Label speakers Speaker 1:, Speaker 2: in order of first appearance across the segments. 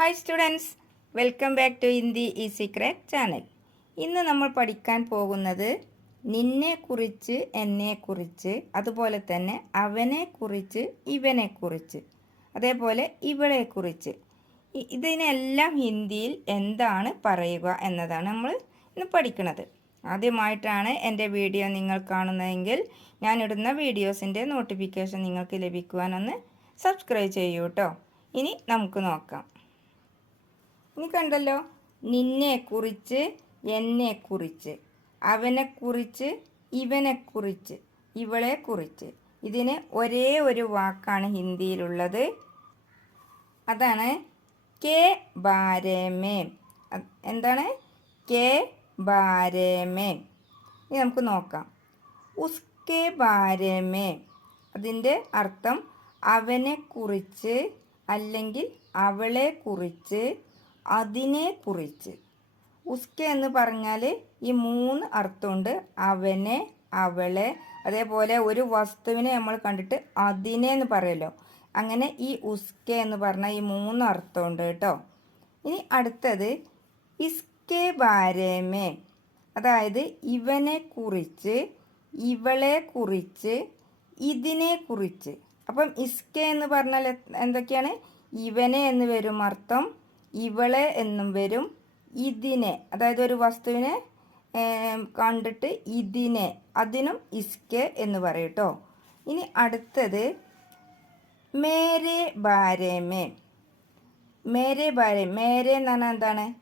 Speaker 1: Hi students welcome back to Hindi ഈ secret channel ഇന്ന് നമ്മൾ പഠിക്കാൻ പോകുന്നത് നിന്നെക്കുറിച്ച് എന്നെക്കുറിച്ച് അതുപോലെ തന്നെ അവനെക്കുറിച്ച് ഇവനെക്കുറിച്ച് അതേപോലെ ഇവളെക്കുറിച്ച്. കുറിച്ച് ഇതിനെല്ലാം ഹിന്ദിയിൽ എന്താണ് പറയുക എന്നതാണ് നമ്മൾ ഇന്ന് പഠിക്കുന്നത് ആദ്യമായിട്ടാണ് എന്റെ വീഡിയോ നിങ്ങൾ കാണുന്നതെങ്കിൽ ഞാനിടുന്ന വീഡിയോസിന്റെ നോട്ടിഫിക്കേഷൻ നിങ്ങൾക്ക് ലഭിക്കുവാനൊന്ന് സബ്സ്ക്രൈബ് ചെയ്യൂ കേട്ടോ ഇനി നമുക്ക് നോക്കാം. ഇനി കണ്ടല്ലോ നിന്നെക്കുറിച്ച് എന്നെക്കുറിച്ച് അവനെക്കുറിച്ച് ഇവനെക്കുറിച്ച് ഇവളെക്കുറിച്ച് ഇതിന് ഒരേ ഒരു വാക്കാണ് ഹിന്ദിയിലുള്ളത്. അതാണ് കെ ബാരേമേ എന്താണ്? കെ ബാരേമേ ഇനി നമുക്ക് നോക്കാം. ഉസ്കെ ബാരേമേ അതിന്റെ അർത്ഥം അവനെക്കുറിച്ച് അല്ലെങ്കിൽ അവളെക്കുറിച്ച് അതിനെക്കുറിച്ച്. ഉസ്കെ എന്ന് പറഞ്ഞാൽ ഈ മൂന്ന് അർത്ഥമുണ്ട്. അവനെ അവളെ. അതേപോലെ ഒരു വസ്തുവിനെ നമ്മൾ കണ്ടിട്ട് അതിനെ എന്ന് പറയല്ലോ. അങ്ങനെ ഈ ഉസ്കെ എന്ന് പറഞ്ഞാൽ ഈ മൂന്ന് അർത്ഥമുണ്ട് കേട്ടോ. ഇനി അടുത്തത് ഇസ്കെ ബാരേമേ. അതായത് ഇവനെ കുറിച്ച് ഇവളെ കുറിച്ച് ഇതിനെ കുറിച്ച് അപ്പം ഇസ്കെ എന്ന് പറഞ്ഞാൽ എന്തൊക്കെയാണ്? ഇവനെ എന്ന് വരും അർത്ഥം ഇവളെ എന്നും വരും ഇതിനെ അതായത് ഒരു വസ്തുവിനെ കണ്ടിട്ട് ഇതിനെ അതിനും ഇസ്കെ എന്ന് പറയും ഇനി അടുത്തത് മേരെ ബാരേമേ മേരെ ബാരെ മേരെ എന്ന് പറഞ്ഞാൽ എന്താണ്?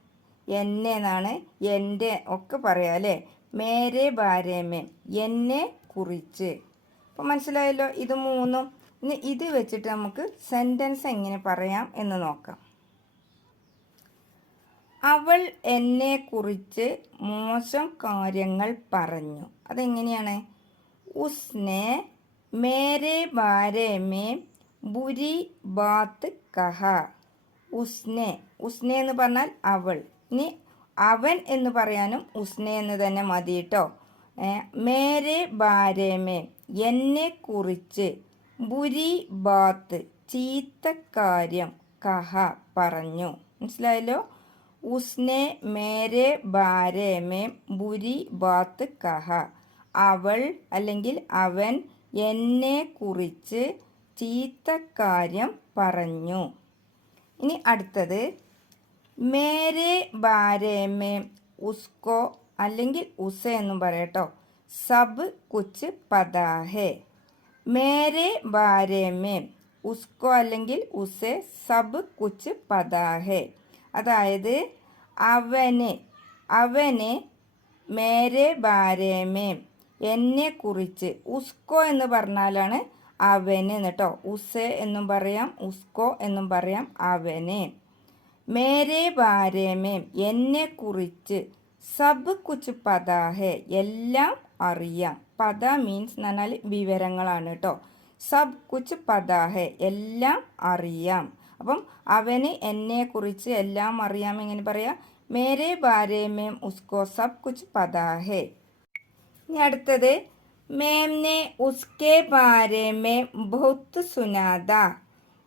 Speaker 1: എന്നെ എന്നാണ് എന്റെ ഒക്കെ പറയാം അല്ലേ? മേരെ ബാരേമേ എന്നെ കുറിച്ച്. അപ്പോൾ മനസ്സിലായല്ലോ ഇത് മൂന്നും. ഇനി ഇത് വെച്ചിട്ട് നമുക്ക് സെന്റൻസ് എങ്ങനെ പറയാം എന്ന് നോക്കാം. അവൾ എന്നെ കുറിച്ച് മോശം കാര്യങ്ങൾ പറഞ്ഞു. അതെങ്ങനെയാണ്? ഉസ്നെ മേരെ ബാരെ മേ ബുരി ബാത്ത് കഹ. ഉസ്നെ ഉസ്നെ എന്ന് പറഞ്ഞാൽ അവൾ. ഇനി അവൻ എന്ന് പറയാനും ഉസ്നെ എന്ന് തന്നെ മതി കേട്ടോ മേരെ ബാരേമേ എന്നെ കുറിച്ച് ബുരി ബാത്ത് ചീത്ത കാര്യം കഹ പറഞ്ഞു. മനസ്സിലായല്ലോ? ഉസ്നെ മേരെ ബാരെ മേ ബുരി ബാത്ത് കഹ. അവൾ അല്ലെങ്കിൽ അവൻ എന്നെ കുറിച്ച് ചീത്ത കാര്യം പറഞ്ഞു. ഇനി അടുത്തത്. മേരെ ബാരെ മേ ഉസ്കോ അല്ലെങ്കിൽ ഉസ എന്നും പറയട്ടോ സബ് കുച്ച് പതാ ഹേ മേരെ ബാരെ മേ ഉസ്കോ അല്ലെങ്കിൽ ഉസെ സബ് കുച്ച് പതാ ഹേ അതായത് അവന് അവന് മേരെ ബാരേമേ എന്നെ കുറിച്ച് ഉസ്കോ എന്ന് പറഞ്ഞാലാണ് അവന് കേട്ടോ ഉസെ എന്നും പറയാം ഉസ്കോ എന്നും പറയാം അവന്. മേരെ ബാരേമേ എന്നെ കുറിച്ച് സബ് കുച്ച് പതാഹേ എല്ലാം അറിയാം. പത മീൻസ് എന്ന് വിവരങ്ങളാണ് കേട്ടോ സബ് കുച്ച് പതാഹേ എല്ലാം അറിയാം. അപ്പം അവന് എന്നെ കുറിച്ച് എല്ലാം അറിയാം. എങ്ങനെ പറയാം മേരെ ബാരേമേം ഉസ്കോ സബ് കുച്ച് പതാഹേ ഇനി അടുത്തത് മേംനെ ഉസ്കെ ബാരേമേ ബഹുത്ത് സുനാദ.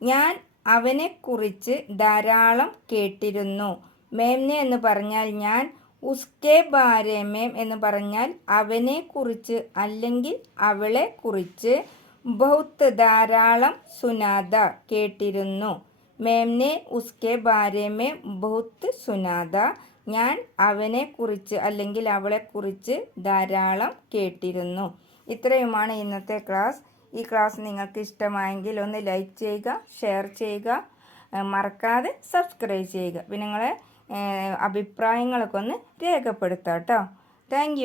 Speaker 1: ഞാൻ അവനെക്കുറിച്ച് ധാരാളം കേട്ടിരുന്നു. മേംനെ എന്ന് പറഞ്ഞാൽ ഞാൻ ഉസ്കെ ബാരേമേം എന്ന് പറഞ്ഞാൽ അവനെക്കുറിച്ച് അല്ലെങ്കിൽ അവളെ കുറിച്ച് ബഹുത്ത് ധാരാളം സുനാദ കേട്ടിരുന്നു. മേംനെ ഉസ്കെ ബാരേമേ ബഹുത്ത് സുനാദ. ഞാൻ അവനെ കുറിച്ച് അല്ലെങ്കിൽ അവളെ കുറിച്ച് ധാരാളം കേട്ടിരുന്നു. ഇത്രയുമാണ് ഇന്നത്തെ ക്ലാസ്. ഈ ക്ലാസ് നിങ്ങൾക്ക് ഇഷ്ടമായെങ്കിൽ ഒന്ന് ലൈക്ക് ചെയ്യുക ഷെയർ ചെയ്യുക മറക്കാതെ സബ്സ്ക്രൈബ് ചെയ്യുക. പിന്നെ നിങ്ങളെ അഭിപ്രായങ്ങളൊക്കെ ഒന്ന് രേഖപ്പെടുത്താം കേട്ടോ. താങ്ക്